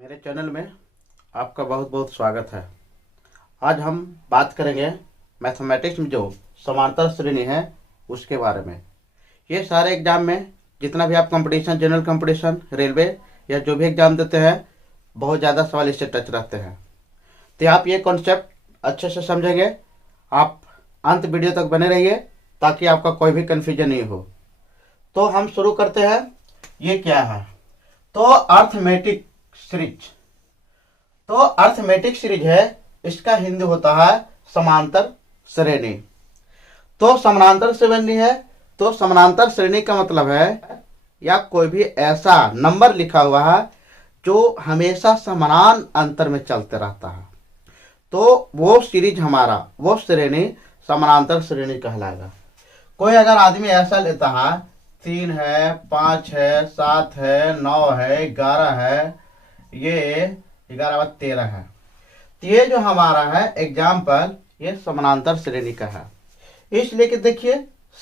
मेरे चैनल में आपका बहुत बहुत स्वागत है। आज हम बात करेंगे मैथमेटिक्स में जो समांतर श्रेणी है उसके बारे में। ये सारे एग्जाम में जितना भी आप कंपटीशन, जनरल कंपटीशन, रेलवे या जो भी एग्जाम देते हैं, बहुत ज़्यादा सवाल इससे टच रहते हैं। तो आप ये कॉन्सेप्ट अच्छे से समझेंगे। आप अंत वीडियो तक बने रहिए ताकि आपका कोई भी कन्फ्यूजन नहीं हो। तो हम शुरू करते हैं। ये क्या है? तो अर्थमेटिक सीरीज। तो अर्थमेटिक सीरीज है, इसका हिंदी होता है समांतर श्रेणी। तो समांतर श्रेणी है, तो समांतर श्रेणी का मतलब है या कोई भी ऐसा नंबर लिखा हुआ है जो हमेशा समान अंतर में चलते रहता है, तो वो सीरीज हमारा, वो श्रेणी समानांतर श्रेणी कहलाएगा। कोई अगर आदमी ऐसा लेता है 3 है, 5 है, 7 है, 9 है, 11 है, ये 11/13 है, तो ये जो हमारा है एग्जाम्पल, ये समानांतर श्रेणी का है। इसलिए कि देखिए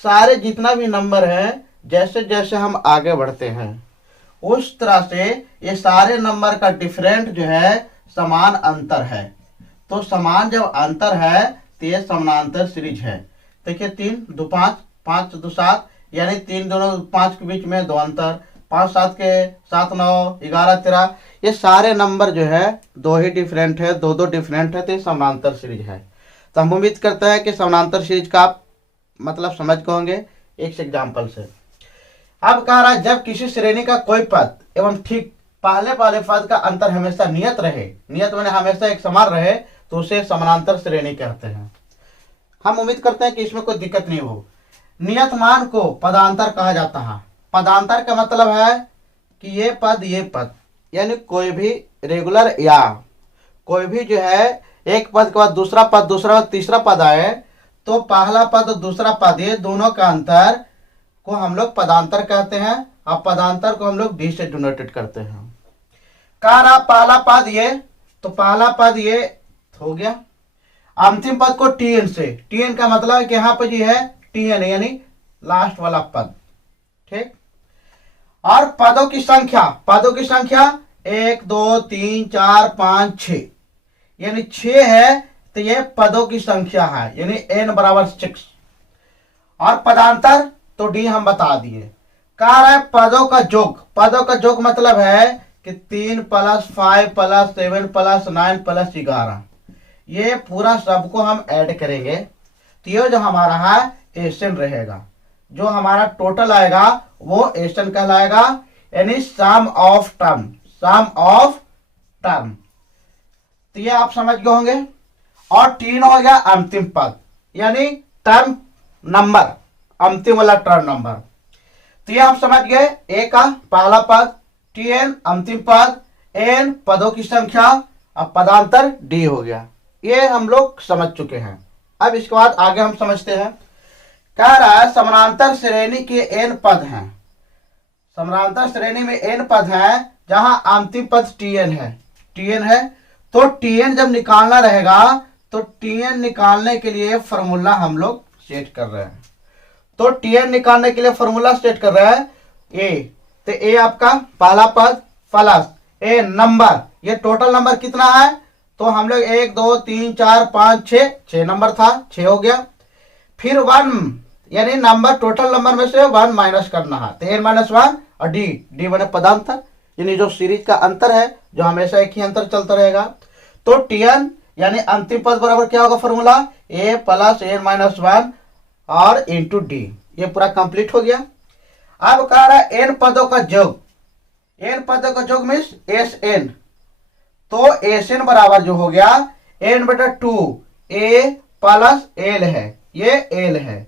सारे जितना भी नंबर है, जैसे जैसे हम आगे बढ़ते हैं उस तरह से ये सारे नंबर का डिफरेंट जो है समान अंतर है। तो समान जब अंतर है तो ये समानांतर सीरीज है। देखिए 3 2 5, 5 2 7, यानी 3 दोनों 5 के बीच में 2 अंतर, 5 7 के 7 9, 11 13, ये सारे नंबर जो है दो ही डिफरेंट है, दो डिफरेंट है, तो ये समानांतर सीरीज है। तो हम उम्मीद करते हैं कि समानांतर सीरीज का आप मतलब समझ गए होंगे एक एग्जाम्पल से। अब कह रहा है जब किसी श्रेणी का कोई पद एवं ठीक पहले वाले पद का अंतर हमेशा नियत रहे, नियत माने हमेशा एक समान रहे, तो उसे समानांतर श्रेणी कहते हैं। हम उम्मीद करते हैं कि इसमें कोई दिक्कत नहीं हो। नियत मान को पदांतर कहा जाता है। पदांतर का मतलब है कि ये पद, यानी कोई भी रेगुलर या कोई भी जो है एक पद के बाद दूसरा पद, दूसरा तीसरा पद आए, तो पहला पद और दूसरा पद, ये दोनों का अंतर को हम लोग पदांतर कहते हैं। और पदांतर को हम लोग डी से डिनोटेड करते हैं। कह रहा पहला पद ये, तो पहला पद ये हो गया। अंतिम पद को टीएन से, टीएन का मतलब है कि यहाँ पर ये है टीएन यानी लास्ट वाला पद, ठीक। और पदों की संख्या 1 2 3 4 5 6, यानी 6 है, तो ये पदों की संख्या है, यानी n बराबर 6। और पदांतर तो डी हम बता दिए। कह रहा है पदों का जोग मतलब है कि 3 + 5 + 7 + 9 + 11, ये पूरा सबको हम ऐड करेंगे, तो ये जो हमारा है एशन रहेगा। जो हमारा टोटल आएगा वो एशन कहलाएगा, यानी सम ऑफ टर्म। तो ये आप समझ गए होंगे। और 3 हो गया अंतिम पद, यानी टर्म नंबर, अंतिम वाला टर्म नंबर। तो ये हम समझ गए। ए का पहला पद, टीएन अंतिम पद, एन पदों की संख्या, अब पदांतर डी हो गया। ये हम लोग समझ चुके हैं। अब इसके बाद आगे हम समझते हैं। कह रहा है समानांतर श्रेणी के एन पद हैं। समानांतर श्रेणी में एन पद हैं जहां अंतिम पद टीएन है। तो टीएन जब निकालना रहेगा, तो टीएन निकालने के लिए फॉर्मूला हम लोग सेट कर रहे हैं। तो टीएन निकालने के लिए फॉर्मूला सेट कर रहे हैं ए, तो ए आपका पहला पद प्लस ए नंबर, ये टोटल नंबर कितना है, तो हम लोग 1 2 3 4 5 6 नंबर था, 6 हो गया। फिर 1, यानी नंबर टोटल नंबर में से 1 माइनस करना है, तो n - 1 और डी बने पदांतर, यानी जो सीरीज का अंतर है, जो हमेशा एक ही अंतर चलता रहेगा। तो टीएन यानी अंतिम पद बराबर क्या होगा फॉर्मूला, a + n - 1 और इंटू डी। ये पूरा कंप्लीट हो गया। अब कह रहा है n पदों का जोग मीन्स एस एन। तो एस एन बराबर जो हो गया n/2 a + l है, ये l है।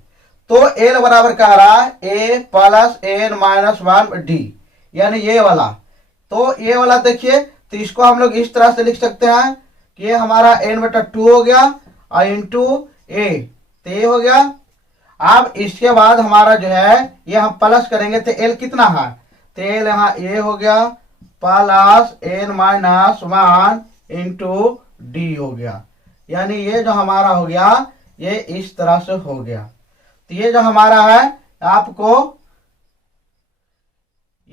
तो l बराबर कह रहा है a + n - 1 डी, यानी ये वाला। तो ये वाला देखिए, तो इसको हम लोग इस तरह से लिख सकते हैं कि ये हमारा n/2 हो गया और इंटू a, तो ये हो गया। अब इसके बाद हमारा जो है ये हम प्लस करेंगे, तो l कितना है, तो l यहाँ a हो गया + n - 1 इंटू डी हो गया, यानी ये जो हमारा हो गया ये इस तरह से हो गया। तो ये जो हमारा है आपको,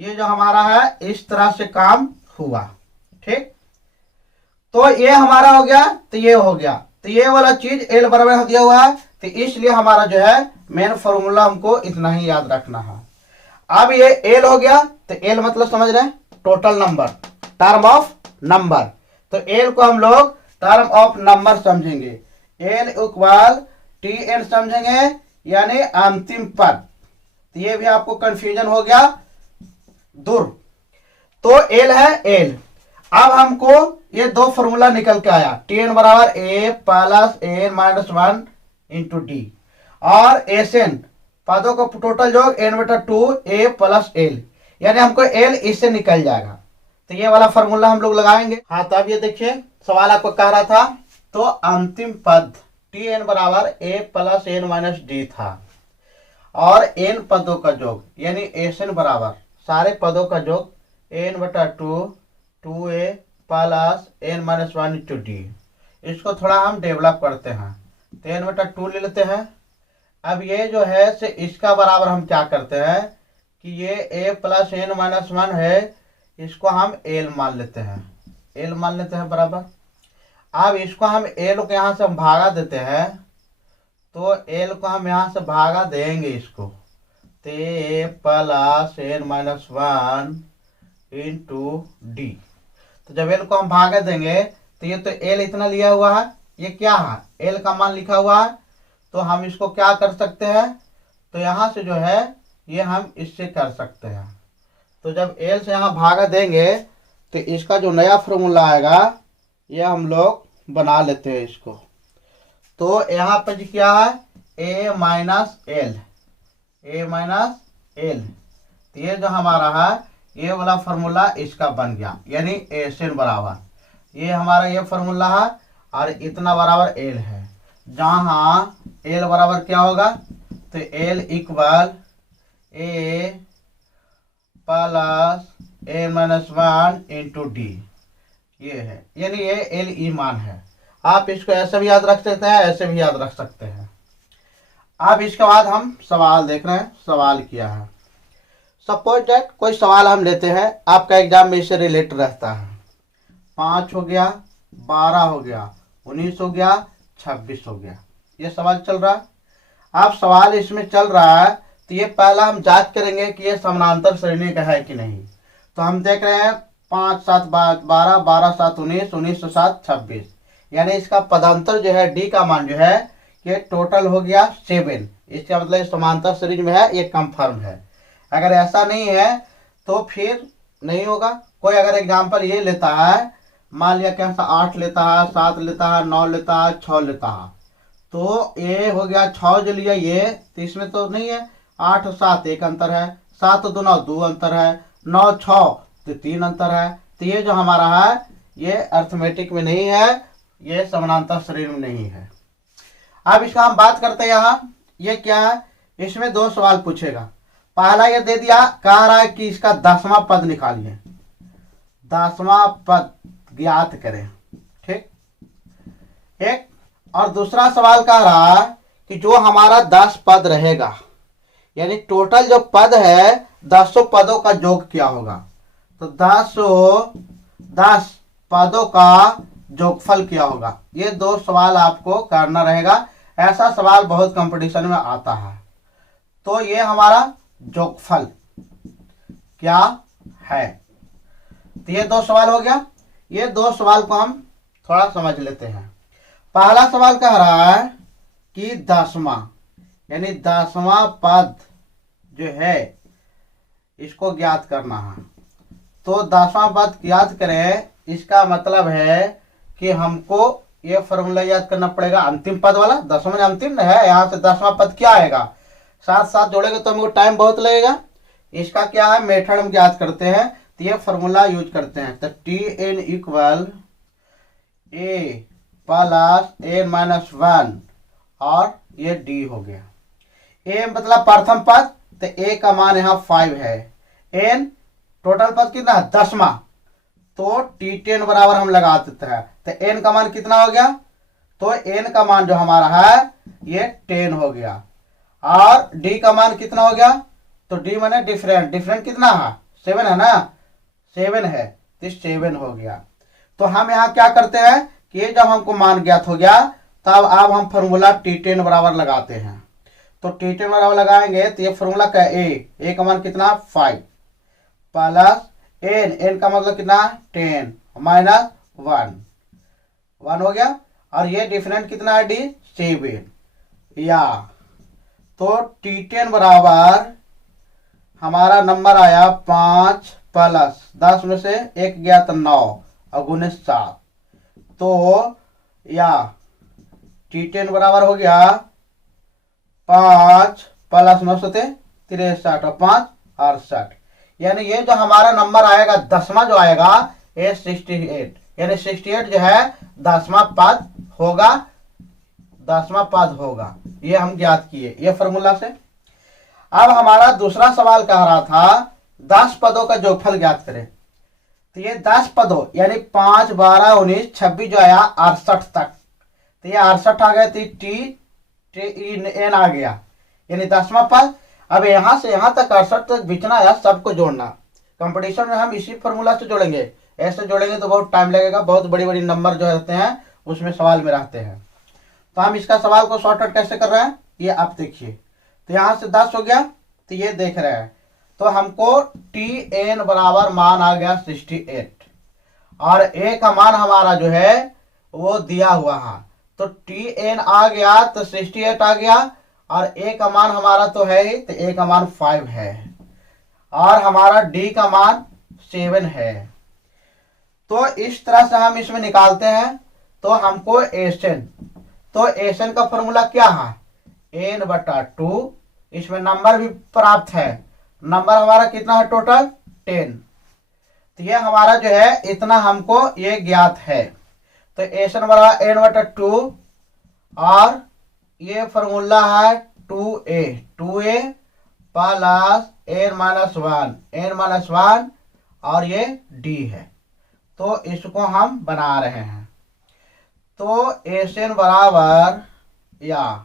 ये जो हमारा है इस तरह से काम हुआ, ठीक। तो ये हमारा हो गया, तो ये हो गया, तो ये वाला चीज एल बराबर दिया हुआ है, तो इसलिए हमारा जो है मेन फॉर्मूला हमको इतना ही याद रखना है। अब ये एल हो गया, तो एल मतलब समझ रहे हैं total number, term of number. तो एल को हम लोग टर्म ऑफ नंबर समझेंगे, एल इक्वल टी एन समझेंगे, यानी अंतिम पद। तो ये भी आपको कंफ्यूजन हो गया दूर। तो एल है एल। अब हमको ये दो फॉर्मूला निकल के आया, टी एन बराबर A plus N minus one into D, और एस एन पदों का टोटल योग एन बटा टू ए प्लस एल, यानी हमको एल इससे निकल जाएगा। तो ये वाला फॉर्मूला हम लोग लगाएंगे। हाँ, तो अब ये देखिए सवाल आपको कह रहा था, तो अंतिम पद टी एन बराबर A plus N minus D था, और एन पदों का योग यानी एस एन बराबर सारे पदों का योग एन बटा two A plus N minus one into D. इसको थोड़ा हम डेवलप करते हैं, तो एन बटा टू ले लेते हैं। अब ये जो है से इसका बराबर हम क्या करते हैं कि ये ए प्लस एन माइनस वन है, इसको हम एल मान लेते हैं, एल मान लेते हैं बराबर। अब इसको हम एल को यहाँ से हम भागा देते हैं, तो एल को हम यहाँ से भागा देंगे इसको, तो A plus N minus one into D. तो जब एल को हम भागा देंगे तो ये तो एल इतना लिया हुआ है, ये क्या है एल का मान लिखा हुआ है, तो हम इसको क्या कर सकते हैं, तो यहाँ से जो है ये हम इससे कर सकते हैं। तो जब एल से यहाँ भागा देंगे तो इसका जो नया फॉर्मूला आएगा ये हम लोग बना लेते हैं इसको। तो यहाँ पर क्या है ए माइनस एल, ए माइनस एल, तो ये जो हमारा है ये वाला फॉर्मूला इसका बन गया, यानी एस एन बराबर ये हमारा ये फॉर्मूला है, और इतना बराबर एल है, जहाँ एल बराबर क्या होगा, तो एल इक्वल ए प्लस ए माइनस वन इंटू डी, ये है, यानी ये एल ई मान है। आप इसको ऐसे भी याद रख सकते हैं, ऐसे भी याद रख सकते हैं। अब इसके बाद हम सवाल देख रहे हैं, सवाल किया है। सपोज दैट कोई सवाल हम लेते हैं, आपका एग्जाम में इससे रिलेट रहता है, 5 हो गया, 12 हो गया, 19 हो गया, 26 हो गया, ये सवाल चल रहा है। अब सवाल इसमें चल रहा है, तो ये पहला हम जांच करेंगे कि ये समानांतर श्रेणी का है कि नहीं। तो हम देख रहे हैं 5 7 12, 12 7 19, 19 7 26, यानी इसका पदांतर जो है डी का मान जो है ये टोटल हो गया 7। इसका मतलब समांतर श्रेणी में है, ये कंफर्म है। अगर ऐसा नहीं है तो फिर नहीं होगा। कोई अगर एग्जाम्पल ये लेता है, मान लिया कैसा 8 लेता है, 7 लेता है, 9 लेता है, 6 लेता है, तो ये हो गया 6 जो लिया ये, तो इसमें तो नहीं है, 8 और 7 एक अंतर है, 7 और 2 9 2 अंतर है, 9 6 तो 3 अंतर है। तो ये जो हमारा है ये अर्थमेटिक में नहीं है, ये समानांतर श्रेणी में नहीं है। अब इसका हम बात करते हैं, यहाँ ये क्या है, इसमें 2 सवाल पूछेगा। पहला ये दे दिया, कह रहा है कि इसका 10वां पद निकालिए, 10वां पद ज्ञात करें, ठीक एक। और दूसरा सवाल कह रहा है कि जो हमारा 10 पद रहेगा, यानी टोटल जो पद है 10 पदों का योग क्या होगा, तो 10 पदों का योगफल क्या होगा। ये 2 सवाल आपको करना रहेगा, ऐसा सवाल बहुत कंपटीशन में आता है। तो ये हमारा योगफल क्या है, तो ये 2 सवाल हो गया। ये 2 सवाल को हम थोड़ा समझ लेते हैं। पहला सवाल कह रहा है कि 10वां यानी 10वां पद जो है इसको ज्ञात करना है। तो 10वां पद ज्ञात करें, इसका मतलब है कि हमको ये फॉर्मूला याद करना पड़ेगा, अंतिम पद वाला। 10वां अंतिम है, यहाँ से 10वां पद क्या आएगा, साथ साथ जोड़ेंगे तो हमको टाइम बहुत लगेगा। इसका क्या है मेथड हम ज्ञात करते हैं, तो ये फॉर्मूला यूज करते हैं। तो टी एन इक्वल ए प्लस एन माइनस वन, और ये डी हो गया। ए मतलब प्रथम पद, तो ए का मान यहाँ 5 है। एन टोटल पद कितना है 10वां, तो टी 10 बराबर हम लगा देते हैं। तो एन का मान कितना हो गया, तो एन का मान जो हमारा है ये 10 हो गया। और डी का मान कितना हो गया, तो डी माने डिफरेंट, डिफरेंट कितना है 7 है ना, 7 है, तो 7 हो गया। तो हम यहाँ क्या करते हैं कि जब हमको मान ज्ञात हो गया तब अब हम फॉर्मूला T10 बराबर लगाते हैं। तो T10 बराबर लगाएंगे तो ये फॉर्मूला क्या है, ए का मान कितना 5 प्लस एन का मतलब कितना 10 माइनस 1 हो गया। और ये डिफरेंट कितना है डी 7 या तो T10 बराबर हमारा नंबर आया 5 प्लस 10 में से 1 गया तो 9 और गुने 7। तो या T10 बराबर हो गया 5 प्लस 9 से 63 और 5 68। यानी ये जो हमारा नंबर आएगा दसवां जो आएगा ये 68, यानी 68 जो है दसवां पद होगा, दसवां पद होगा। ये हम ज्ञात किए ये फॉर्मूला से। अब हमारा दूसरा सवाल कह रहा था 10 पदों का जोगफल ज्ञात करें। तो ये 10 पदों यानी 5 12 19 26 जो आया 68 तक, तो ये 68 आ गया, तो T N आ गया यानी दसवां पद। अब यहां से यहां तक 68 तक बिचना है, सबको जोड़ना। कंपटीशन में हम इसी फॉर्मूला से जोड़ेंगे, ऐसे जोड़ेंगे तो बहुत टाइम लगेगा, बहुत बड़ी बड़ी नंबर जो रहते हैं उसमें सवाल में रहते हैं। तो हम इसका सवाल को शॉर्टकट कैसे कर रहे हैं ये आप देखिए। तो यहां से 10 हो गया, तो ये देख रहे हैं, तो हमको Tn बराबर मान आ गया 68 और ए का मान हमारा जो है वो दिया हुआ है। तो Tn आ गया तो 68 आ गया और ए का मान हमारा तो है ही, तो ए का मान 5 है और हमारा डी का मान 7 है। तो इस तरह से हम इसमें निकालते हैं। तो हमको एसन, तो एसन का फॉर्मूला क्या है n/2। इसमें नंबर भी प्राप्त है, नंबर हमारा कितना है टोटल 10। तो ये हमारा जो है इतना हमको ये ज्ञात है। तो एसन बराबर n/2 और ये फॉर्मूला है 2a प्लस n-1 और ये d है। तो इसको हम बना रहे हैं। तो एन बराबर या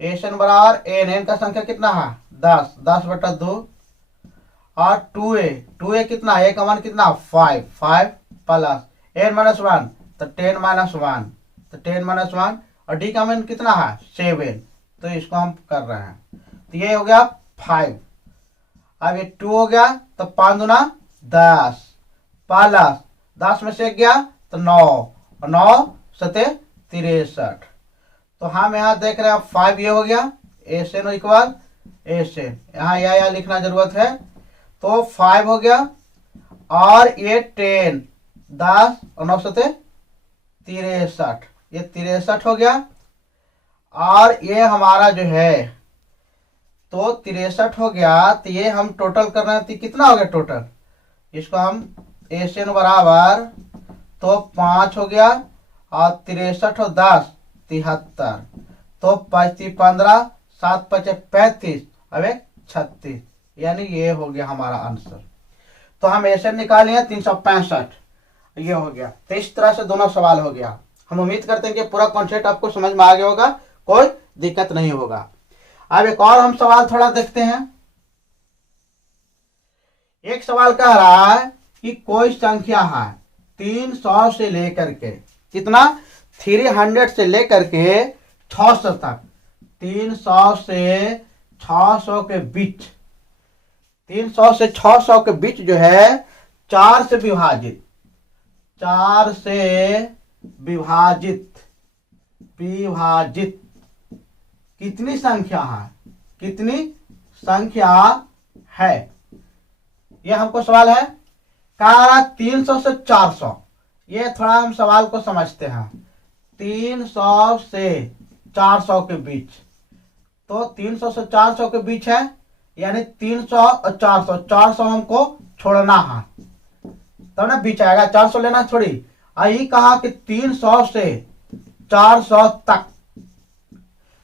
एन बराबर एन का संख्या कितना है 10/2 और 2a कितना है, का मान कितना 5 प्लस n-1 तो 10-1 तो 10-1 और डी का मान कितना है 7। तो इसको हम कर रहे हैं। तो ये हो गया 5, अब ये 2 हो गया तो 5 दूना 10 प्लस 10 में से गया तो 9 और 9 सते 63। तो हम यहाँ देख रहे हैं 5 ये हो गया एन इक्वल एन, यहाँ या लिखना जरूरत है। तो 5 हो गया और ये 10 और 9 सते 63, ये 63 हो गया और ये हमारा जो है तो 63 हो गया। तो ये हम टोटल कर रहे हैं तो कितना हो गया टोटल, इसको हम एन बराबर तो 5 हो गया और 63 और 10 73, तो 15 7 5 35 अब 36, यानी ये हो गया हमारा आंसर। तो हम एन निकाले हैं 365, ये हो गया। तो इस तरह से दोनों सवाल हो गया। हम उम्मीद करते हैं कि पूरा कॉन्सेप्ट आपको समझ में आ गया होगा, कोई दिक्कत नहीं होगा। अब एक और हम सवाल थोड़ा देखते हैं। एक सवाल कह रहा है कि कोई संख्या है 300 से लेकर के कितना 300 से लेकर के 600 तक, 300 से 600 के बीच, 300 से 600 के बीच जो है 4 से विभाजित, 4 से विभाजित कितनी संख्या है, कितनी संख्या है, यह हमको सवाल है। कह रहा 300 से 400, ये थोड़ा हम सवाल को समझते हैं। 300 से 400 के बीच, तो 300 से 400 के बीच है, यानी 300 और 400, 400 हमको छोड़ना है तब ना बीच आएगा, 400 लेना थोड़ी। आई कहा कि 300 से 400 तक,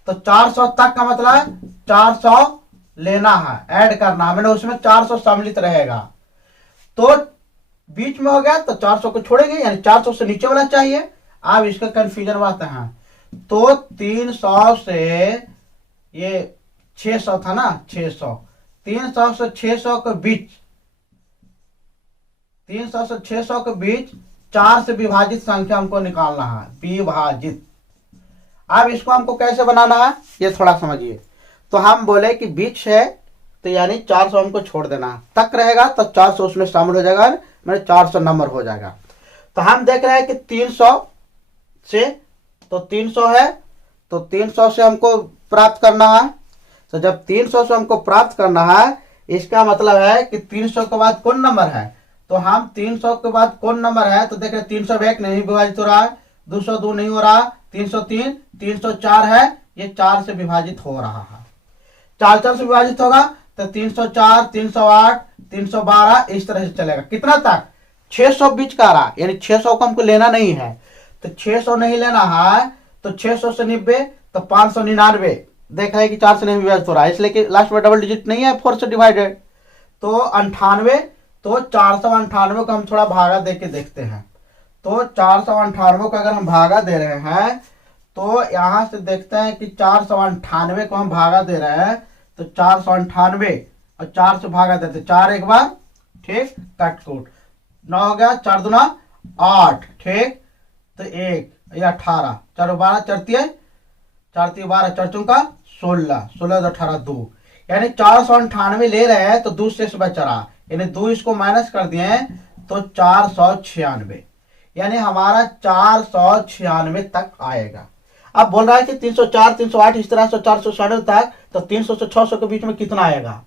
तो 400 तक का मतलब है 400 लेना है, ऐड करना है, मैंने उसमें 400 सम्मिलित रहेगा। तो बीच में हो गया तो 400 को छोड़ेंगे, यानी 400 से नीचे वाला चाहिए। अब इसका कंफ्यूजन बात है। तो 300 से ये 600 था ना, 600, 300 से 600 के बीच, 300 से 600 के बीच 4 से विभाजित संख्या हमको निकालना है, विभाजित। अब इसको हमको कैसे बनाना है ये थोड़ा समझिए। तो हम बोले कि बीच है तो यानी 400 हमको छोड़ देना है, तक रहेगा तो 400 उसमें शामिल हो जाएगा, मेरे 400 नंबर हो जाएगा। तो हम देख रहे हैं कि 300 से, तो 300 है तो 300 से हमको प्राप्त करना है। तो जब 300 से हमको प्राप्त करना है, इसका मतलब है कि 300 के बाद कौन नंबर है, तो हम 300 के बाद कौन नंबर है, तो देख रहे 300 एक नहीं विभाजित हो रहा है, 202 नहीं हो रहा, 303, 304 है, ये 4 से विभाजित हो रहा है। 4 से विभाजित होगा तो 304, 308, 312 इस तरह से चलेगा। कितना तक, 600 बीच का रहा, यानी 600 को हमको लेना नहीं है। तो 600 नहीं लेना है तो 600 से 90 तो 599। देख रहे हैं कि 4 से नहीं विभाजित हो रहा है, इसलिए कि लास्ट में डबल डिजिट नहीं है, 4 से डिवाइडेड। तो 98, तो 498 को हम थोड़ा भागा दे के देखते हैं। तो 498 को अगर हम भागा दे रहे हैं तो यहां से देखते हैं कि 498 को हम भागा दे रहे हैं, तो 498 और 4 से भागा देते, 4 एक बार, ठीक, कट कूट 9 हो गया, 4 दूना 8, ठीक, तो 1 ये 18, 4 12, 4 3 12, 4 चौका 16, 16 18 2, यानी 498 ले रहे हैं तो 2 शेष बच रहा, यानी 2 इसको माइनस कर दिए तो 496, यानी हमारा 496 तक आएगा। अब बोल रहा है कि 304, 308 इस तरह से 496 तक, तो 300 से 600 के बीच में कितना आएगा,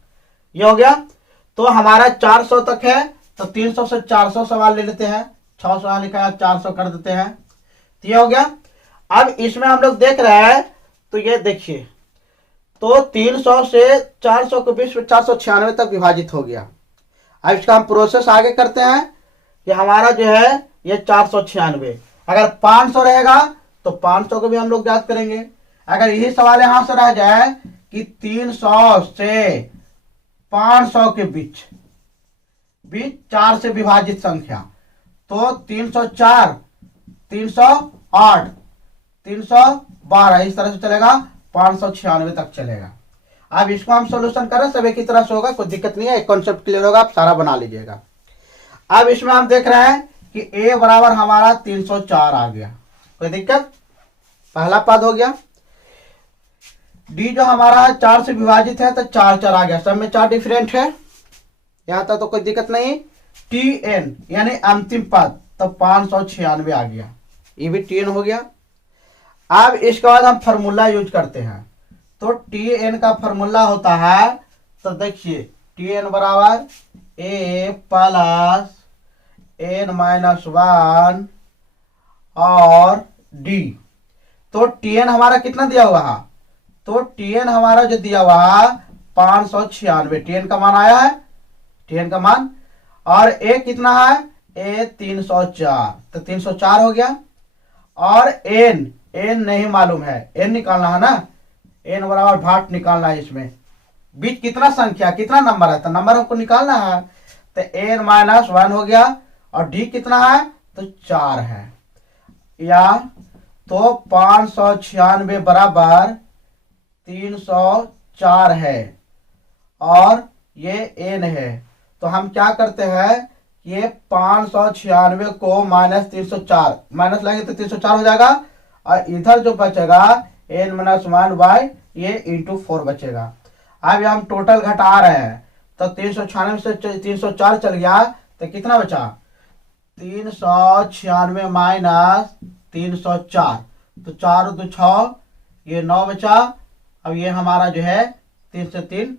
ये हो गया। तो हमारा 400 तक है तो 300 से 400 सवाल ले लेते हैं, 600 यहाँ लिखा है 400 कर देते हैं, तो ये हो गया। अब इसमें हम लोग देख रहे हैं तो ये देखिए, तो 300 से 400 के बीच में 496 तक विभाजित हो गया। अब इसका हम प्रोसेस आगे करते हैं कि हमारा जो है ये 496, अगर 500 रहेगा तो 500 को भी हम लोग याद करेंगे। अगर यही सवाल यहां से रह जाए कि 300 से 500 के बीच 4 से विभाजित संख्या, तो 304, 308, 312 इस तरह से चलेगा, 596 तक चलेगा। अब इसको हम सोल्यूशन करें सब एक ही तरह से होगा, कोई दिक्कत नहीं है, एक कॉन्सेप्ट क्लियर होगा, आप सारा बना लीजिएगा। अब इसमें हम देख रहे हैं कि a बराबर हमारा 304 आ गया, कोई दिक्कत, पहला पद हो गया। d जो हमारा 4 से विभाजित है तो 4 4 आ गया, सब में 4 डिफरेंट है, यहां तक तो कोई दिक्कत नहीं। tn यानी अंतिम पद, तो 596 आ गया, ये भी tn हो गया। अब इसके बाद हम फॉर्मूला यूज करते हैं, तो tn का फॉर्मूला होता है, तो देखिए tn बराबर a प्लस n-1 और d। तो tn हमारा कितना दिया हुआ है, तो tn हमारा जो दिया हुआ है 596, tn का मान आया है, tn का मान, और a कितना है, a 304, तो 304 हो गया। और n नहीं मालूम है, n निकालना है ना, n बराबर भाट निकालना है, इसमें बीच कितना संख्या कितना नंबर है, तो नंबर हमको निकालना है, तो n-1 हो गया, और d कितना है, तो 4 है, या तो 596 बराबर 304 है, और ये n है। तो हम क्या करते हैं, ये 596 को माइनस 304, माइनस लगेगा तो 304 हो जाएगा, और इधर जो बचेगा n-1 बाई ये इंटू 4 बचेगा। अब हम टोटल घटा रहे हैं, तो 396 से 304 चल गया, तो कितना बचा, 396 माइनस 304, तो 4 2 6, ये 9 बचा। अब ये हमारा जो है 3 से 3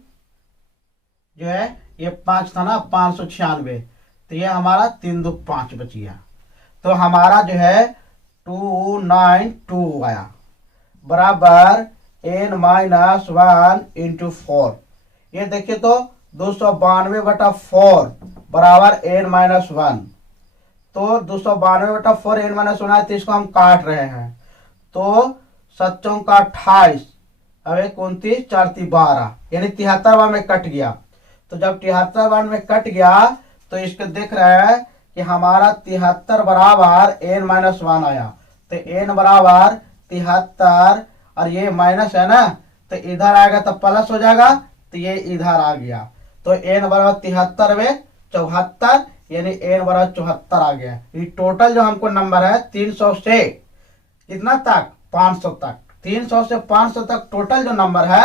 जो है ये 5 था ना, 596, तो ये हमारा 3 2 5 बच गया। तो हमारा जो है 292 आया, बराबर n-1 इंटू 4। ये देखिए तो 292/4 बराबर n-1, तो 292/4 n-1 है, तो इसको हम काट रहे हैं, तो 7 का 28, अब 29 4 12, यानी 73 बार में कट गया। तो जब 73 बार में कट गया तो इसको देख रहे हैं कि हमारा 73 बराबर n-1 आया, तो n बराबर 73, और ये माइनस है ना, तो इधर आएगा तो प्लस हो जाएगा, तो ये इधर आ गया, तो n बराबर 73 में 74, यानी n बराबर 74 आ गया। ये टोटल जो हमको नंबर है 300 से कितना तक 500 तक, 300 से 500 तक टोटल जो नंबर है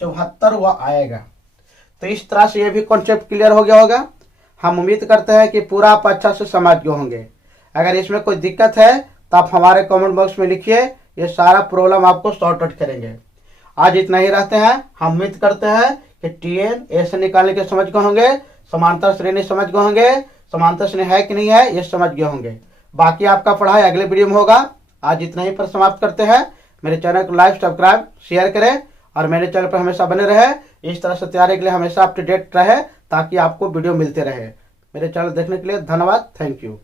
74 वो आएगा। तो इस तरह से ये भी कॉन्सेप्ट क्लियर हो गया होगा। हम उम्मीद करते हैं कि पूरा आप अच्छा से समझ गए होंगे। अगर इसमें कोई दिक्कत है तो आप हमारे कमेंट बॉक्स में लिखिए, ये सारा प्रॉब्लम आपको सॉर्ट आउट करेंगे। आज इतना ही रहते हैं। हम उम्मीद करते हैं कि टीएन ऐसे निकालने के समझ गए होंगे, समांतर श्रेणी समझ गए होंगे, समांतर श्रेणी है कि नहीं है ये समझ गए होंगे। बाकी आपका पढ़ाई अगले वीडियो में होगा। आज इतना ही पर समाप्त करते हैं। मेरे चैनल को लाइक सब्सक्राइब शेयर करें और मेरे चैनल पर हमेशा बने रहे। इस तरह से तैयारी के लिए हमेशा अप टू डेट रहे ताकि आपको वीडियो मिलते रहे। मेरे चैनल देखने के लिए धन्यवाद। Thank you.